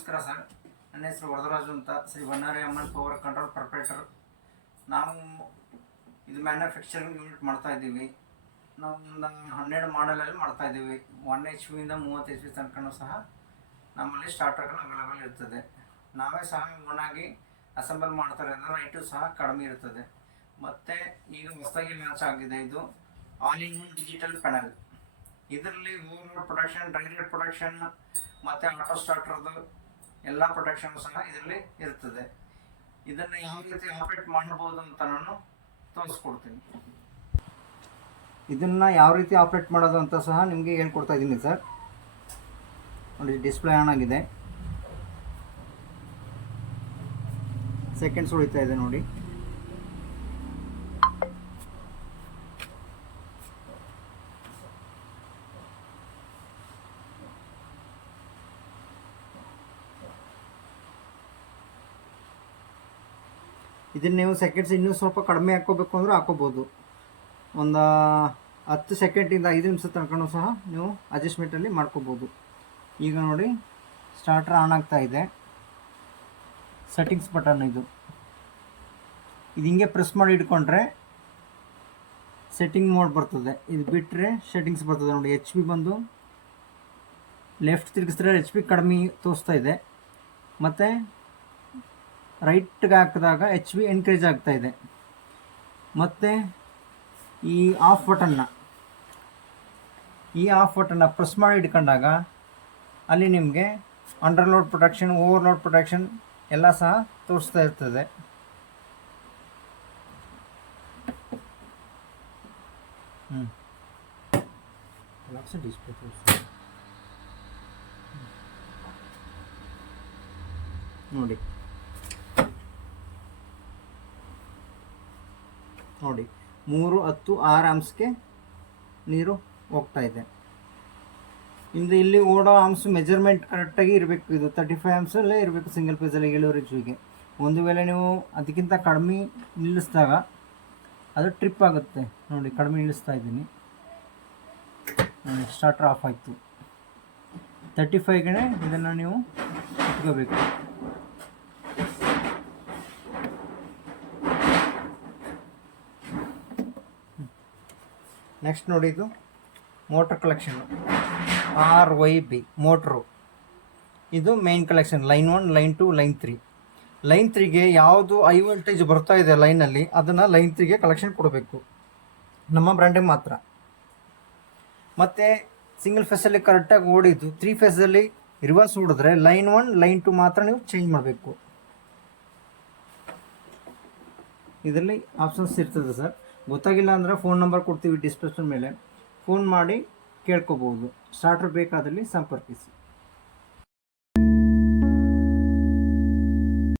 ನಮಸ್ಕಾರ ಸರ್. ನನ್ನ ಹೆಸರು ವರದರಾಜು ಅಂತ, ಶ್ರೀ ಬನ್ನಾರಿ ಅಮ್ಮನ್ ಪವರ್ ಕಂಟ್ರೋಲ್ ಪ್ರೊಪ್ರೈಟರ್. ನಾವು ಇದು ಮ್ಯಾನುಫ್ಯಾಕ್ಚರಿಂಗ್ ಯೂನಿಟ್ ಮಾಡ್ತಾ ಇದ್ದೀವಿ. ನಾವು ಒಂದು 12 ಮಾಡಲಲ್ಲಿ ಮಾಡ್ತಾ ಇದ್ದೀವಿ. 1 HP ಇಂದ 30 HP ತನಕನೂ ಸಹ ನಮ್ಮಲ್ಲಿ ಸ್ಟಾರ್ಟರ್ಗಳು ಅವೈಲೇಬಲ್ ಇರ್ತದೆ. ನಾವೇ ಸಹ ಓನಾಗಿ ಅಸೆಂಬಲ್ ಮಾಡ್ತಾರೆ ಅಂದರೆ ರೈಟು ಸಹ ಕಡಿಮೆ ಇರ್ತದೆ. ಮತ್ತು ಈಗ ಹೊಸದಾಗಿ ಲಾಂಚ್ ಆಗಿದೆ ಇದು all in one digital panel. ಇದರಲ್ಲಿ ಓವರ್ ಪ್ರೊಡಕ್ಷನ್, ಡೈರೆಕ್ಟ್ ಪ್ರೊಡಕ್ಷನ್ ಮತ್ತು ಆಟೋ ಸ್ಟಾರ್ಟರ್ದು ಎಲ್ಲ ಪ್ರೊಡಕ್ಷನ್ ಸಹ ಇದರಲ್ಲಿ ಇರ್ತದೆ. ಇದನ್ನು ಯಾವ ರೀತಿ ಆಪರೇಟ್ ಮಾಡಬಹುದು ಅಂತ ನಾನು ತೋರಿಸ್ಕೊಡ್ತೀನಿ. ಇದನ್ನು ಯಾವ ರೀತಿ ಆಪರೇಟ್ ಮಾಡೋದು ಅಂತ ಸಹ ನಿಮಗೆ ಹೇಳ್ಕೊಡ್ತಾ ಇದ್ದೀನಿ ಸರ್. ನೋಡಿ, ಡಿಸ್ಪ್ಲೇ ಆನ್ ಆಗಿದೆ, ಸೆಕೆಂಡ್ಸ್ ಉಳಿತಾ ಇದೆ ನೋಡಿ. ಇದನ್ನು ನೀವು ಸೆಕೆಂಡ್ಸ್ ಇನ್ನೂ ಸ್ವಲ್ಪ ಕಡಿಮೆ ಹಾಕ್ಕೋಬೇಕು ಅಂದರೆ ಹಾಕೋಬೋದು. ಒಂದು 10 ಸೆಕೆಂಡಿಂದ 5 ನಿಮಿಷ ತನಕ ಸಹ ನೀವು ಅಡ್ಜಸ್ಟ್ಮೆಂಟಲ್ಲಿ ಮಾಡ್ಕೋಬೋದು. ಈಗ ನೋಡಿ, ಸ್ಟಾರ್ಟರ್ ಆನ್ ಆಗ್ತಾ ಇದೆ. ಸೆಟ್ಟಿಂಗ್ಸ್ ಬಟನ್ ಇದು ಹಿಂಗೆ ಪ್ರೆಸ್ ಮಾಡಿ ಇಟ್ಕೊಂಡ್ರೆ ಸೆಟ್ಟಿಂಗ್ ಮೋಡ್ ಬರ್ತದೆ. ಇದು ಬಿಟ್ಟರೆ ಸೆಟ್ಟಿಂಗ್ಸ್ ಬರ್ತದೆ ನೋಡಿ. HP ಬಂದು ಲೆಫ್ಟ್ ತಿರುಗಿಸಿದ್ರೆ HP ಕಡಿಮೆ ತೋರಿಸ್ತಾ ಇದೆ, ಮತ್ತು ರೈಟ್ಗೆ ಹಾಕಿದಾಗ HP ಎನ್ಕರೇಜ್ ಆಗ್ತಾ ಇದೆ. ಮತ್ತು ಈ ಆಫ್ ಬಟನ್ನ ಪ್ರೆಸ್ ಮಾಡಿ ಇಟ್ಕೊಂಡಾಗ ಅಲ್ಲಿ ನಿಮಗೆ ಅಂಡರ್ಲೋಡ್ ಪ್ರೊಡಕ್ಷನ್, ಓವರ್ಲೋಡ್ ಪ್ರೊಡಕ್ಷನ್ ಎಲ್ಲ ಸಹ ತೋರಿಸ್ತಾ ಇರ್ತದೆ. ಡಿಸ್ಪ್ಲೇ ನೋಡಿ 310 ಆಮ್ಸ್ಗೆ ನೀರು ಹೋಗ್ತಾ ಇದೆ. ಇಂದು ಇಲ್ಲಿ ಓಡೋ ಆಮ್ಸ್ ಮೆಜರ್ಮೆಂಟ್ ಕರೆಕ್ಟಾಗಿ ಇರಬೇಕು. ಇದು 35 ಆಮ್ಸಲ್ಲೇ ಇರಬೇಕು ಸಿಂಗಲ್ ಪೇಜಲ್ಲಿ 7 HP. ಒಂದು ವೇಳೆ ನೀವು ಅದಕ್ಕಿಂತ ಕಡಿಮೆ ನಿಲ್ಲಿಸಿದಾಗ ಅದು ಟ್ರಿಪ್ ಆಗುತ್ತೆ. ನೋಡಿ, ಕಡಿಮೆ ನಿಲ್ಲಿಸ್ತಾ ಇದ್ದೀನಿ. ಸ್ಟಾರ್ಟರ್ ಆಫ್ ಆಯಿತು. 35ಗೆ ಇದನ್ನು ನೀವು ಇಟ್ಕೋಬೇಕು. ನೆಕ್ಸ್ಟ್ ನೋಡಿ, ಇದು ಮೋಟ್ರ್ ಕಲೆಕ್ಷನ್ RYB ಮೋಟ್ರು. ಇದು main collection line 1, line 2, line 3. Line 3ಗೆ ಯಾವುದು ಹೈ ವೋಲ್ಟೇಜ್ ಬರ್ತಾ ಇದೆ ಲೈನಲ್ಲಿ, ಅದನ್ನು ಲೈನ್ 3ಗೆ ಕಲೆಕ್ಷನ್ ಕೊಡಬೇಕು, ನಮ್ಮ ಬ್ರ್ಯಾಂಡಿಗೆ ಮಾತ್ರ. ಮತ್ತು ಸಿಂಗಲ್ ಫೇಸಲ್ಲಿ ಕರೆಕ್ಟಾಗಿ ಓಡಿದ್ದು 3 ಫೇಸಲ್ಲಿ ರಿವರ್ಸ್ ಹೊಡಿದ್ರೆ ಲೈನ್ 1, ಲೈನ್ 2 ಮಾತ್ರ ನೀವು ಚೇಂಜ್ ಮಾಡಬೇಕು. ಇದರಲ್ಲಿ ಆಪ್ಷನ್ಸ್ ಇರ್ತದೆ ಸರ್. ಗೊತ್ತಾಗಿಲ್ಲ ಅಂದರೆ ಫೋನ್ ನಂಬರ್ ಕೊಡ್ತೀವಿ ಡಿಸ್ಕ್ರಿಪ್ಷನ್ ಮೇಲೆ, ಫೋನ್ ಮಾಡಿ ಕೇಳ್ಕೊಬೋದು. ಸ್ಟಾರ್ಟರ್ ಬೇಕಾದಲ್ಲಿ ಸಂಪರ್ಕಿಸಿ.